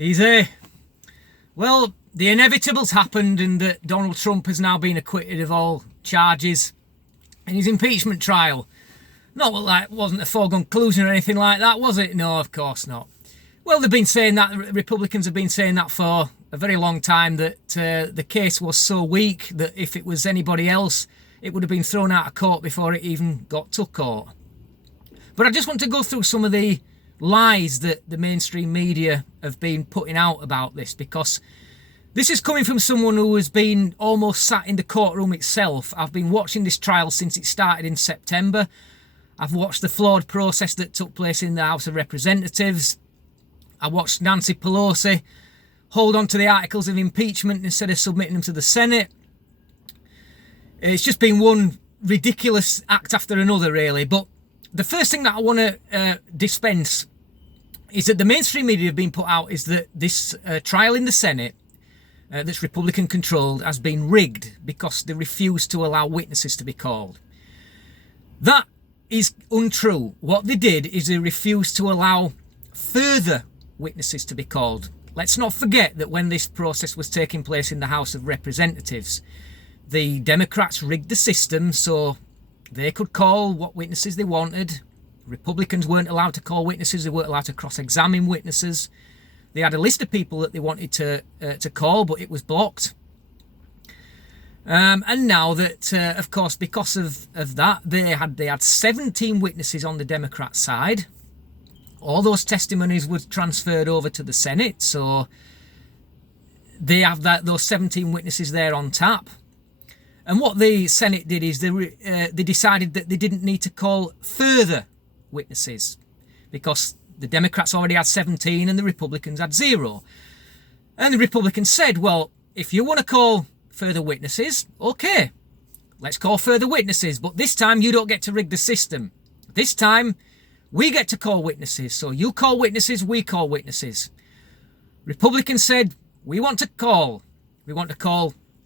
Easy. Well, the inevitable's happened and that Donald Trump has now been acquitted of all charges in his impeachment trial. Not like wasn't a foregone conclusion or anything like that, was it? No, of course not. Well, they've been saying that, Republicans have been saying that for a very long time, that the case was so weak that if it was anybody else, it would have been thrown out of court before it even got to court. But I just want to go through some of the lies that the mainstream media have been putting out about this, because this is coming from someone who has been almost sat in the courtroom itself. I've been watching this trial since it started in September. I've watched the flawed process that took place in the House of Representatives. I watched Nancy Pelosi hold on to the articles of impeachment instead of submitting them to the Senate. It's just been one ridiculous act after another, really. But the first thing that I want to dispense is that the mainstream media have been put out is that this trial in the Senate that's Republican controlled has been rigged because they refused to allow witnesses to be called. That is untrue. What they did is they refused to allow further witnesses to be called. Let's not forget that when this process was taking place in the House of Representatives, the Democrats rigged the system so they could call what witnesses they wanted. Republicans weren't allowed to call witnesses. They weren't allowed to cross-examine witnesses. They had a list of people that they wanted to call, but it was blocked. And now that, of course, because of that, they had 17 witnesses on the Democrat side. All those testimonies were transferred over to the Senate, so they have those 17 witnesses there on tap. And what the Senate did is they decided that they didn't need to call further witnesses because the Democrats already had 17 and the Republicans had 0. And the Republicans said, well, if you want to call further witnesses, okay, let's call further witnesses. But this time you don't get to rig the system. This time we get to call witnesses. So you call witnesses, we call witnesses. Republicans said, we want to call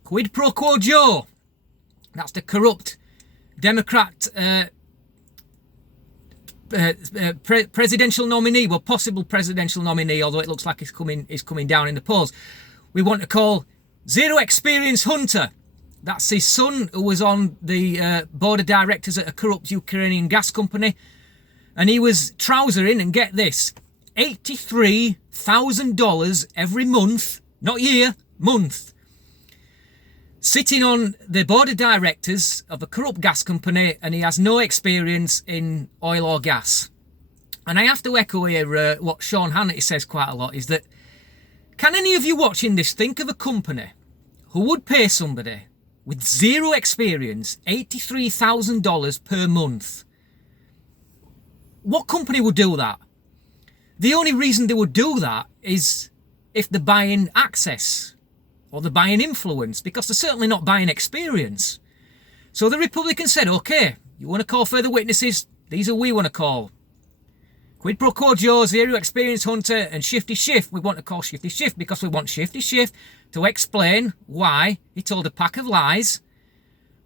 quid pro quo Joe. That's the corrupt Democrat presidential nominee, well, possible presidential nominee, although it looks like he's coming down in the polls. We want to call Zero Experience Hunter. That's his son, who was on the board of directors at a corrupt Ukrainian gas company. And he was trousering, and get this, $83,000 every month, not year, month, sitting on the board of directors of a corrupt gas company, and he has no experience in oil or gas. And I have to echo here what Sean Hannity says quite a lot, is that, can any of you watching this think of a company who would pay somebody with 0 experience $83,000 per month? What company would do that? The only reason they would do that is if they're buying access or they're buying influence, because they're certainly not buying experience. So the Republicans said, okay, you want to call further witnesses? These are we want to call. Quid pro quo Joe, Zero Experience Hunter, and Shifty Schiff. We want to call Shifty Schiff because we want Shifty Schiff to explain why he told a pack of lies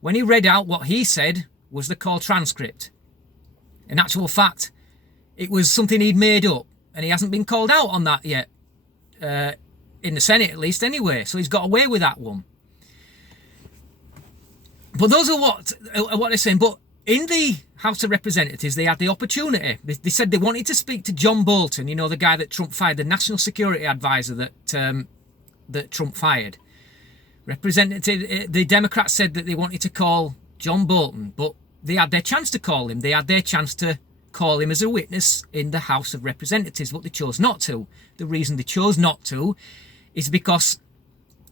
when he read out what he said was the call transcript. In actual fact, it was something he'd made up, and he hasn't been called out on that yet. In the Senate, at least, anyway. So he's got away with that one. But those are what they're saying. But in the House of Representatives, they had the opportunity. They said they wanted to speak to John Bolton, the guy that Trump fired, the national security advisor that Trump fired. The Democrats said that they wanted to call John Bolton, but they had their chance to call him. They had their chance to call him as a witness in the House of Representatives, but they chose not to. The reason they chose not to is because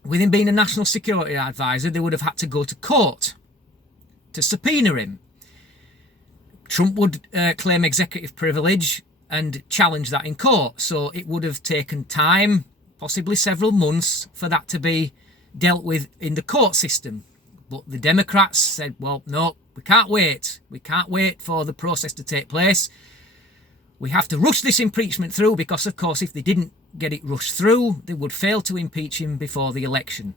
with him being a national security advisor, they would have had to go to court to subpoena him. Trump would claim executive privilege and challenge that in court. So it would have taken time, possibly several months, for that to be dealt with in the court system. But the Democrats said, well, no, we can't wait. We can't wait for the process to take place. We have to rush this impeachment through because, of course, if they didn't get it rushed through, they would fail to impeach him before the election.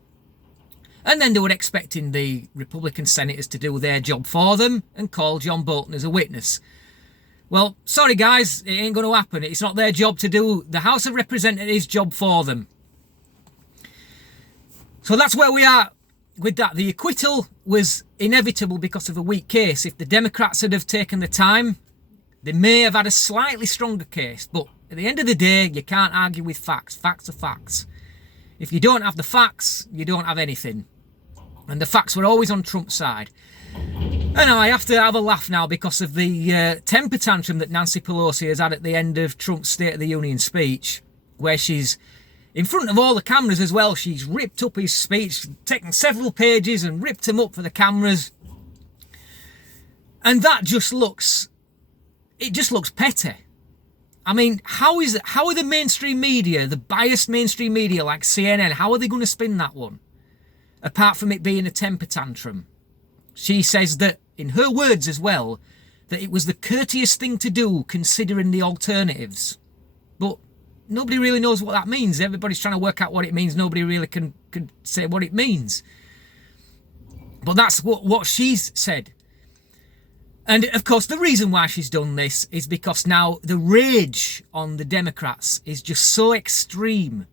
And then they were expecting the Republican senators to do their job for them and call John Bolton as a witness. Well, sorry guys, it ain't going to happen. It's not their job to do the House of Representatives' job for them. So that's where we are with that. The acquittal was inevitable because of a weak case. If the Democrats had have taken the time, they may have had a slightly stronger case. But at the end of the day, you can't argue with facts. Facts are facts. If you don't have the facts, you don't have anything. And the facts were always on Trump's side. And I have to have a laugh now because of the temper tantrum that Nancy Pelosi has had at the end of Trump's State of the Union speech, where she's, in front of all the cameras as well, she's ripped up his speech, taken several pages and ripped him up for the cameras. And that just looks, it just looks petty. I mean, how are the mainstream media, the biased mainstream media like CNN, how are they going to spin that one? Apart from it being a temper tantrum. She says that, in her words as well, that it was the courteous thing to do considering the alternatives. But nobody really knows what that means. Everybody's trying to work out what it means. Nobody really can say what it means. But that's what she's said. And of course, the reason why she's done this is because now the rage on the Democrats is just so extreme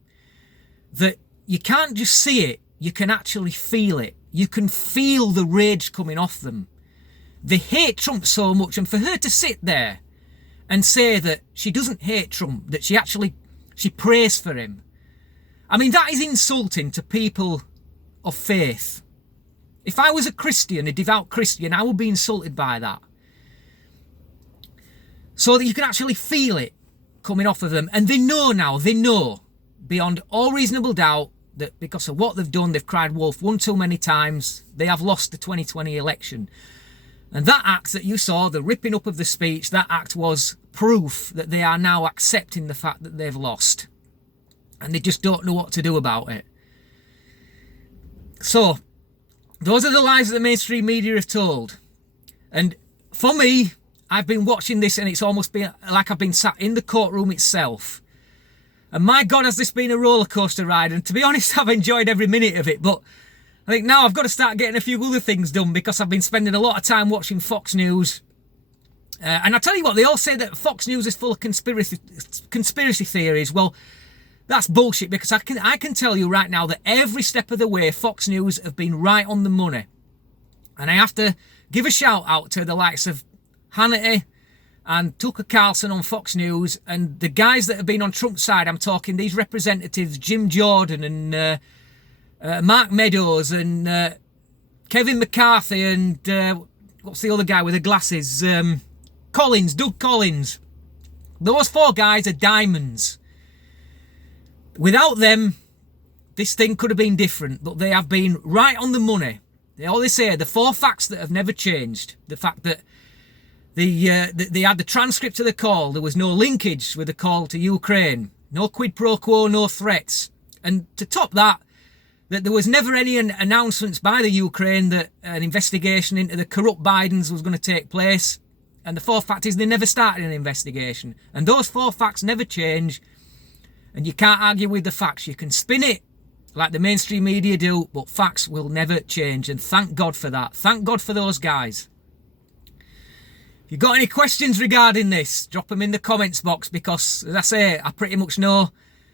that you can't just see it, you can actually feel it. You can feel the rage coming off them. They hate Trump so much, and for her to sit there and say that she doesn't hate Trump, that she prays for him. I mean, that is insulting to people of faith. If I was a Christian, a devout Christian, I would be insulted by that. So that you can actually feel it coming off of them. And they know beyond all reasonable doubt that because of what they've done, they've cried wolf one too many times. They have lost the 2020 election. And that act that you saw, the ripping up of the speech, that act was proof that they are now accepting the fact that they've lost. And they just don't know what to do about it. So, those are the lies that the mainstream media have told. And for me, I've been watching this and it's almost been like I've been sat in the courtroom itself. And my God, has this been a roller coaster ride. And to be honest, I've enjoyed every minute of it. But I think now I've got to start getting a few other things done because I've been spending a lot of time watching Fox News. And I tell you what, they all say that Fox News is full of conspiracy theories. Well, that's bullshit because I can tell you right now that every step of the way, Fox News have been right on the money. And I have to give a shout out to the likes of Hannity and Tucker Carlson on Fox News and the guys that have been on Trump's side. I'm talking these representatives, Jim Jordan and Mark Meadows and Kevin McCarthy and what's the other guy with the glasses? Doug Collins. Those four guys are diamonds. Without them, this thing could have been different, but they have been right on the money. They always say the four facts that have never changed. The fact that they had the transcript of the call. There was no linkage with the call to Ukraine. No quid pro quo, no threats. And to top that there was never any announcements by the Ukraine that an investigation into the corrupt Bidens was going to take place. And the fourth fact is they never started an investigation. And those four facts never change. And you can't argue with the facts. You can spin it like the mainstream media do, but facts will never change. And thank God for that. Thank God for those guys. If you've got any questions regarding this, drop them in the comments box because, as I say, I pretty much know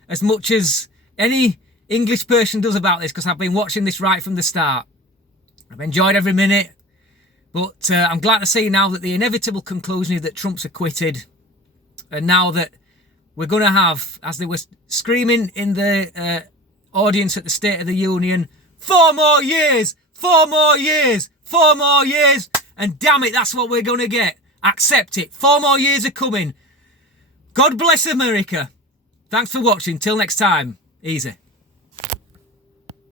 as much as any English person does about this because I've been watching this right from the start. I've enjoyed every minute, but I'm glad to see now that the inevitable conclusion is that Trump's acquitted, and now that we're going to have, as they were screaming in the audience at the State of the Union, 4 more years, 4 more years, 4 more years, and damn it, that's what we're going to get. Accept it. 4 more years are coming. God bless America. Thanks for watching. Till next time. Easy.